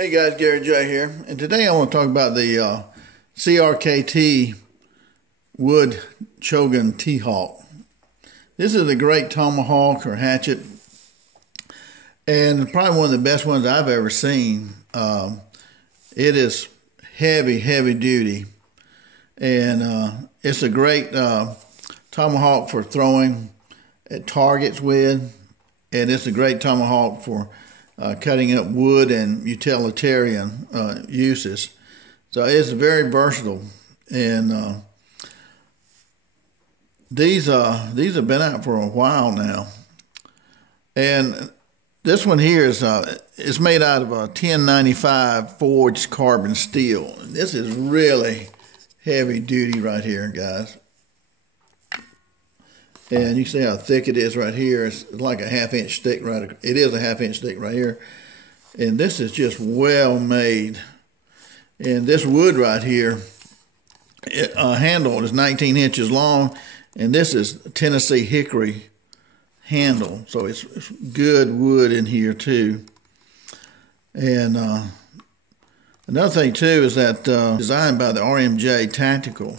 Hey guys, Gary J here, and today I want to talk about the CRKT wood Shogun Tomahawk. This is a great tomahawk or hatchet, and probably one of the best ones I've ever seen. It is heavy duty, and it's a great tomahawk for throwing at targets with, and it's a great tomahawk for cutting up wood and utilitarian uses. So it's very versatile, and these have been out for a while now. And this one here is made out of a 1095 forged carbon steel. This is really heavy duty right here, guys. And you see how thick it is right here. It's like a half-inch stick right. It is a half-inch stick right here. And this is just well made. And this wood right here, handle is 19 inches long. And this is Tennessee Hickory handle. So it's good wood in here too. And another thing too is that designed by the RMJ Tactical.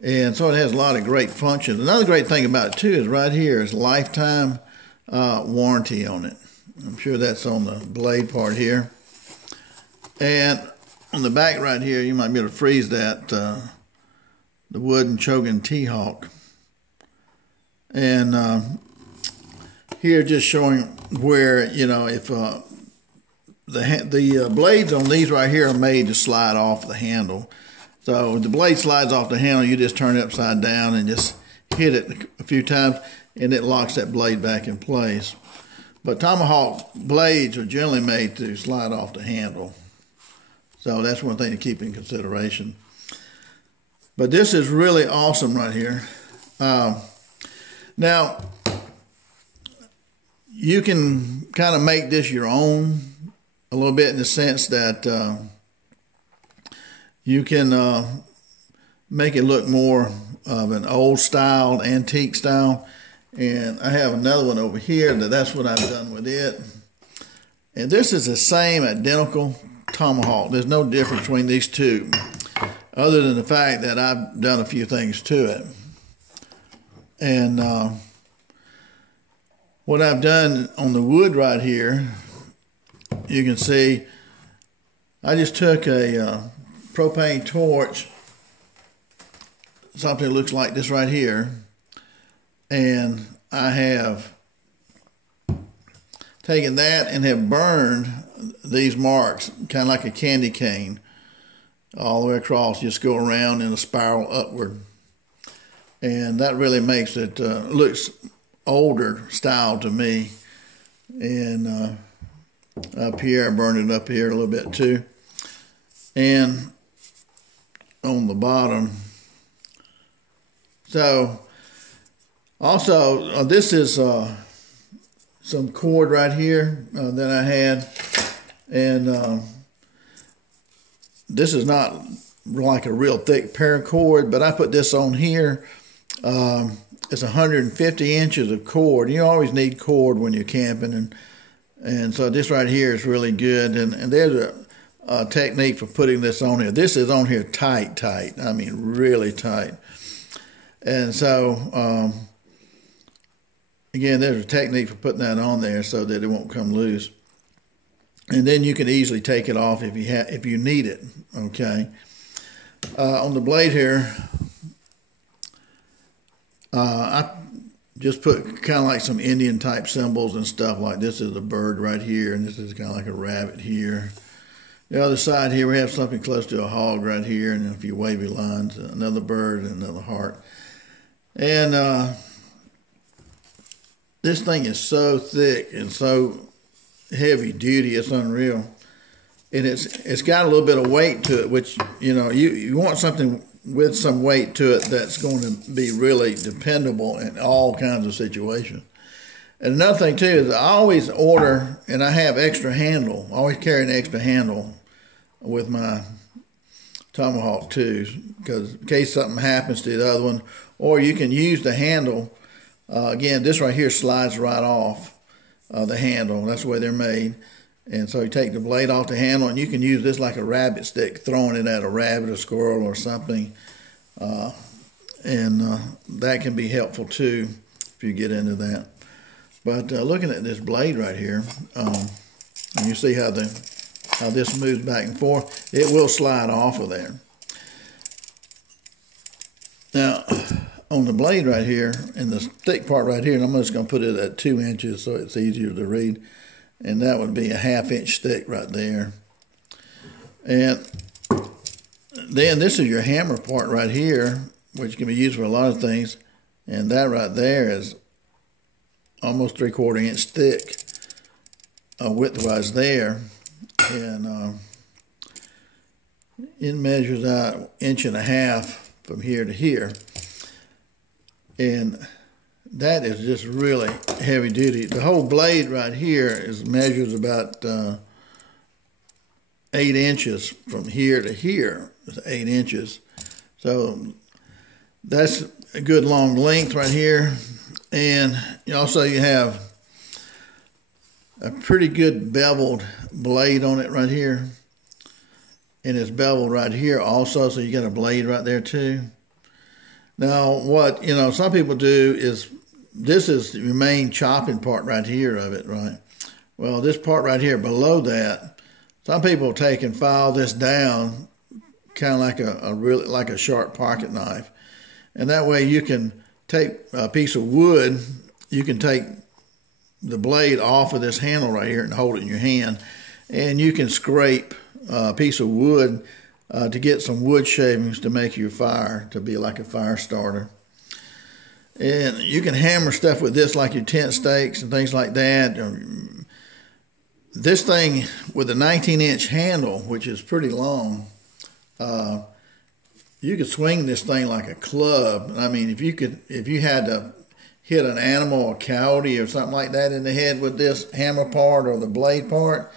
And so it has a lot of great functions. Another great thing about it too is right here is lifetime warranty on it. I'm sure that's on the blade part here. And on the back right here, you might be able to freeze that, the wooden Shogun Tomahawk. And here just showing where, if the blades on these right here are made to slide off the handle. So if the blade slides off the handle, you just turn it upside down and just hit it a few times, and it locks that blade back in place. But tomahawk blades are generally made to slide off the handle. So that's one thing to keep in consideration. But this is really awesome right here. Now, you can kind of make this your own a little bit in the sense that you can make it look more of an old style, antique style. And I have another one over here that's what I've done with it. And this is the same identical tomahawk. There's no difference between these two, other than the fact that I've done a few things to it. And what I've done on the wood right here, you can see I just took a propane torch, something that looks like this right here, and I have taken that and have burned these marks, kind of like a candy cane, all the way across, just go around in a spiral upward. And that really makes it, looks older style to me. And up here, I burned it up here a little bit too. And on the bottom. So also this is some cord right here that I had, and this is not like a real thick paracord, but I put this on here. It's 150 inches of cord. You always need cord when you're camping, and so this right here is really good. And there's a technique for putting this on here. This is on here tight. I mean, really tight. And so, again, there's a technique for putting that on there so that it won't come loose. And then you can easily take it off if you need it. Okay. On the blade here, I just put kind of like some Indian type symbols and stuff. Like this is a bird right here, and this is kind of like a rabbit here. The other side here, we have something close to a hog right here, and a few wavy lines, another bird, and another heart. And this thing is so thick and so heavy duty, it's unreal. And it's got a little bit of weight to it, which, you want something with some weight to it that's going to be really dependable in all kinds of situations. And another thing too is I always order, and I have extra handle. I always carry an extra handle with my tomahawk too, because in case something happens to the other one, or you can use the handle. Again, this right here slides right off the handle. That's the way they're made. And so you take the blade off the handle, and you can use this like a rabbit stick, throwing it at a rabbit or squirrel or something. And that can be helpful too if you get into that. But looking at this blade right here, and you see how this moves back and forth, it will slide off of there. Now, on the blade right here, and the thick part right here, and I'm just going to put it at 2 inches so it's easier to read, and that would be a 1/2 inch thick right there. And then this is your hammer part right here, which can be used for a lot of things, and that right there is almost 3/4 inch thick, widthwise there, and it measures out 1.5 inches from here to here, and that is just really heavy duty. The whole blade right here measures about 8 inches from here to here. It's 8 inches, so that's a good long length right here. And also you have a pretty good beveled blade on it right here. And it's beveled right here also, so you got a blade right there too. Now what, some people do is, this is the main chopping part right here of it, right? Well, this part right here below that, some people take and file this down kind of like like a sharp pocket knife. And that way you can take a piece of wood, you can take the blade off of this handle right here and hold it in your hand, and you can scrape a piece of wood to get some wood shavings to make your fire, to be like a fire starter. And you can hammer stuff with this, like your tent stakes and things like that. This thing with a 19-inch handle, which is pretty long, you could swing this thing like a club. I mean, if you had to hit an animal, a coyote or something like that in the head with this hammer part or the blade part,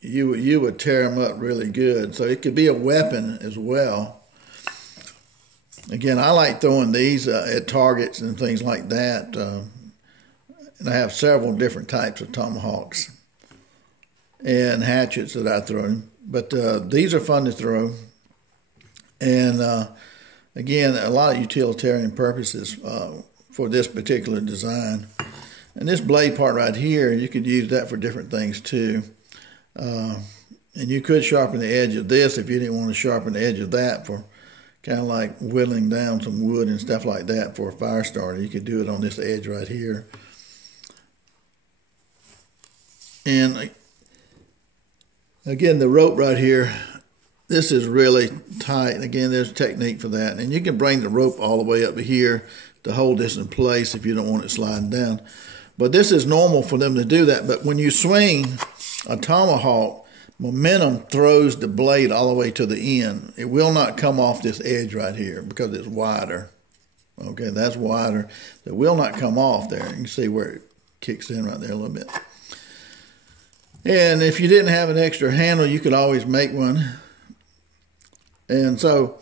you would tear them up really good. So it could be a weapon as well. Again, I like throwing these at targets and things like that. And I have several different types of tomahawks and hatchets that I throw. But these are fun to throw. And again, a lot of utilitarian purposes for this particular design. And this blade part right here, you could use that for different things too. And you could sharpen the edge of this if you didn't want to sharpen the edge of that, for kind of like whittling down some wood and stuff like that for a fire starter. You could do it on this edge right here. And again, the rope right here, this is really tight. Again, there's a technique for that. And you can bring the rope all the way up to here to hold this in place if you don't want it sliding down. But this is normal for them to do that. But when you swing a tomahawk, momentum throws the blade all the way to the end. It will not come off this edge right here because it's wider. Okay, that's wider. It will not come off there. You can see where it kicks in right there a little bit. And if you didn't have an extra handle, you could always make one. And so,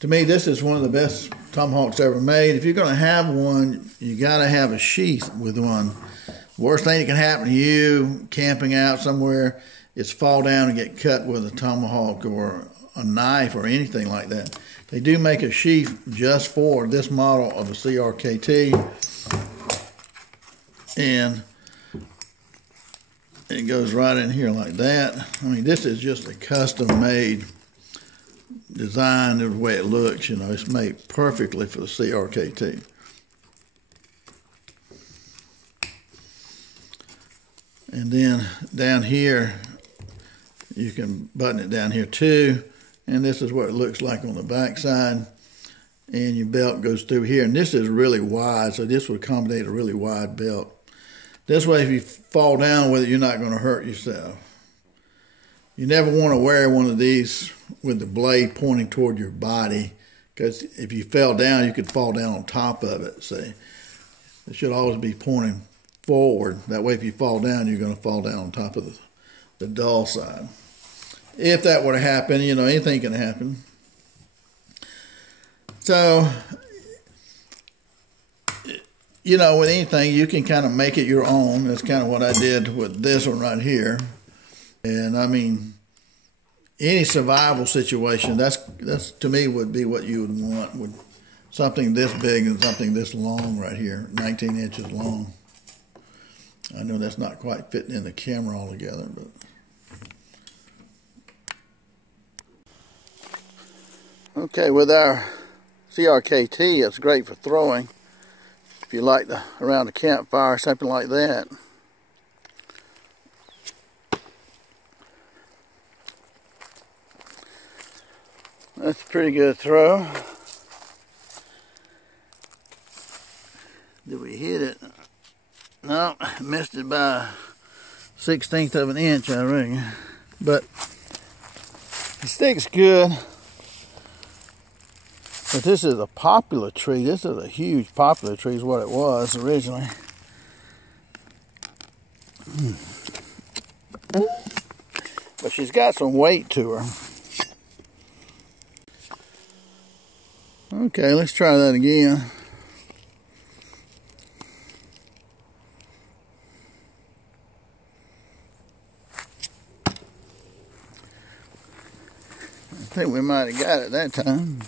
to me, this is one of the best tomahawks ever made. If you're going to have one, you got to have a sheath with one. Worst thing that can happen to you camping out somewhere is fall down and get cut with a tomahawk or a knife or anything like that. They do make a sheath just for this model of the CRKT. And it goes right in here like that. I mean, this is just a custom-made design, the way it looks. It's made perfectly for the CRKT. And then down here, you can button it down here too. And this is what it looks like on the back side. And your belt goes through here. And this is really wide, so this would accommodate a really wide belt. This way, if you fall down with it, you're not going to hurt yourself. You never want to wear one of these with the blade pointing toward your body, because if you fell down, you could fall down on top of it. See, it should always be pointing forward. That way, if you fall down, you're going to fall down on top of the dull side. If that were to happen, anything can happen. you know, with anything, you can kind of make it your own. That's kind of what I did with this one right here. And I mean, any survival situation, that's to me would be what you would want, with something this big and something this long right here, 19 inches long. I know that's not quite fitting in the camera altogether, but. Okay, with our CRKT, it's great for throwing. If you like around a campfire, something like that. That's a pretty good throw. Did we hit it? No, missed it by 1/16 of an inch, I reckon. But the stick's good. But this is a poplar tree. This is a huge poplar tree is what it was originally. But she's got some weight to her. Okay, let's try that again. I think we might have got it that time.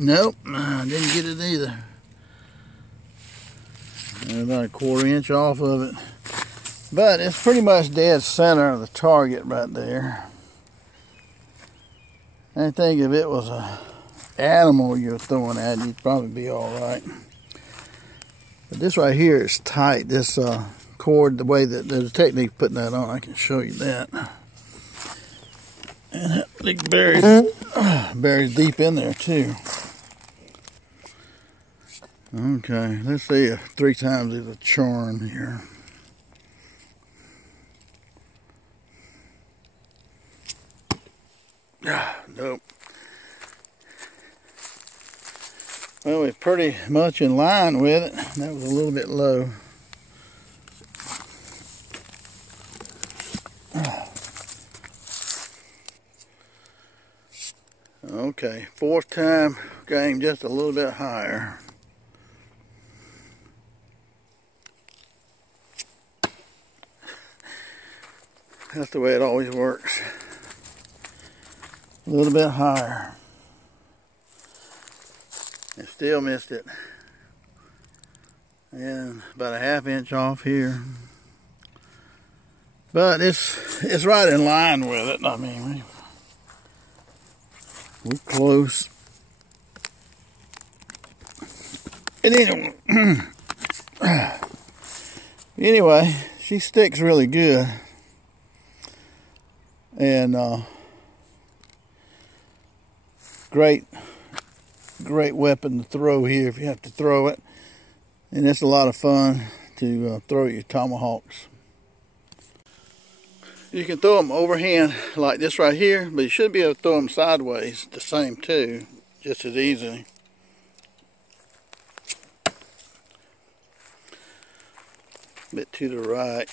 Nope, I didn't get it either. About a 1/4 inch off of it. But it's pretty much dead center of the target right there. I think if it was an animal you're throwing at, you'd probably be alright. But this right here is tight. This cord, the way that there's a technique putting that on, I can show you that. And it buries deep in there too. Okay, let's see if 3 times is a charm here. Nope. Well, we're pretty much in line with it. That was a little bit low. Okay, 4th time, came just a little bit higher. That's the way it always works. A little bit higher. And still missed it. And about a 1/2 inch off here. But it's right in line with it. I mean, we're close. And anyway, she sticks really good. And great weapon to throw here if you have to throw it. And it's a lot of fun to throw your tomahawks. You can throw them overhand like this right here, but you should be able to throw them sideways the same too, just as easily. A bit to the right.